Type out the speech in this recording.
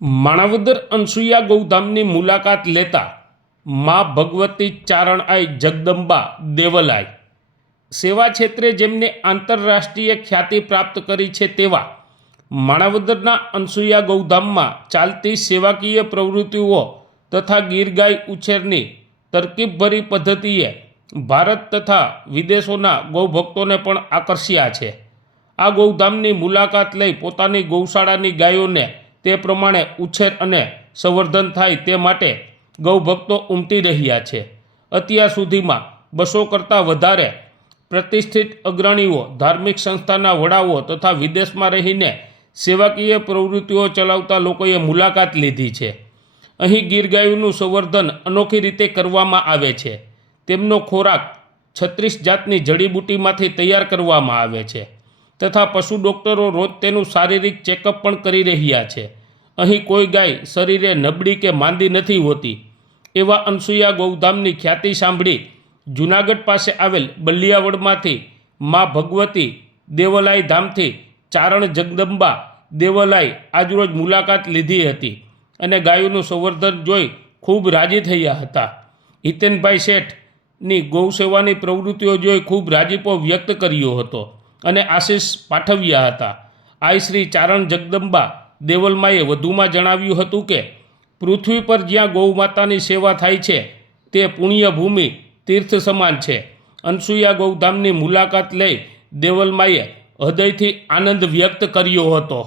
માણાવદર અનસુયા ગૌધામની મુલાકાત લેતા મા ભગવતી ચારણઆઈ જગદંબા દેવલાઈ સેવા ક્ષેત્રે જેમને આંતરરાષ્ટ્રીય ખ્યાતિ પ્રાપ્ત કરી છે તેવા માણાવદરના અનસુયા ગૌધામમાં ચાલતી સેવાકીય પ્રવૃત્તિઓ તથા ગીર ગાય ઉછેરની તરકીબભરી પદ્ધતિએ ભારત તથા વિદેશોના ગૌભક્તોને પણ આકર્ષ્યા છે। આ ગૌધામની મુલાકાત લઈ પોતાની ગૌશાળાની ગાયોને તે પ્રમાણે ઉછેર અને સંવર્ધન થાય તે માટે ગૌભક્તો ઉમટી રહ્યા છે। અત્યાર સુધીમાં 200 કરતાં વધારે પ્રતિષ્ઠિત અગ્રણીઓ, ધાર્મિક સંસ્થાના વડાઓ તથા વિદેશમાં રહીને સેવાકીય પ્રવૃત્તિઓ ચલાવતા લોકોએ મુલાકાત લીધી છે। અહીં ગીર ગાયોનું સંવર્ધન અનોખી રીતે કરવામાં આવે છે। તેમનો ખોરાક 36 જાતની જડીબુટ્ટીમાંથી તૈયાર કરવામાં આવે છે તથા પશુ ડૉક્ટરો રોજ તેનું શારીરિક ચેકઅપ પણ કરી રહ્યા છે। અહીં કોઈ ગાય શરીરે નબળી કે માંદી નથી હોતી। એવા અનસુયા ગૌધામની ખ્યાતિ સાંભળી જૂનાગઢ પાસે આવેલ બલિયાવડમાંથી મા ભગવતી દેવલાઈ ધામથી ચારણ જગદંબા દેવલાઈ આજરોજ મુલાકાત લીધી હતી અને ગાયોનું સંવર્ધન જોઈ ખૂબ રાજી થયા હતા। હિતેનભાઈ શેઠની ગૌસેવાની પ્રવૃત્તિઓ જોઈ ખૂબ રાજીપો વ્યક્ત કર્યો હતો અને આશીષ પાઠવ્યા હતા। આઈ શ્રી ચારણ જગદંબા દેવલમાએ વધુમાં જણાવ્યું હતું કે પૃથ્વી પર જ્યાં ગૌ માતાની સેવા થાય છે તે પુણ્યભૂમિ તીર્થ સમાન છે। અનસુયા ગૌધામની મુલાકાત લઈ દેવલમાએ હૃદયથી આનંદ વ્યક્ત કર્યો હતો।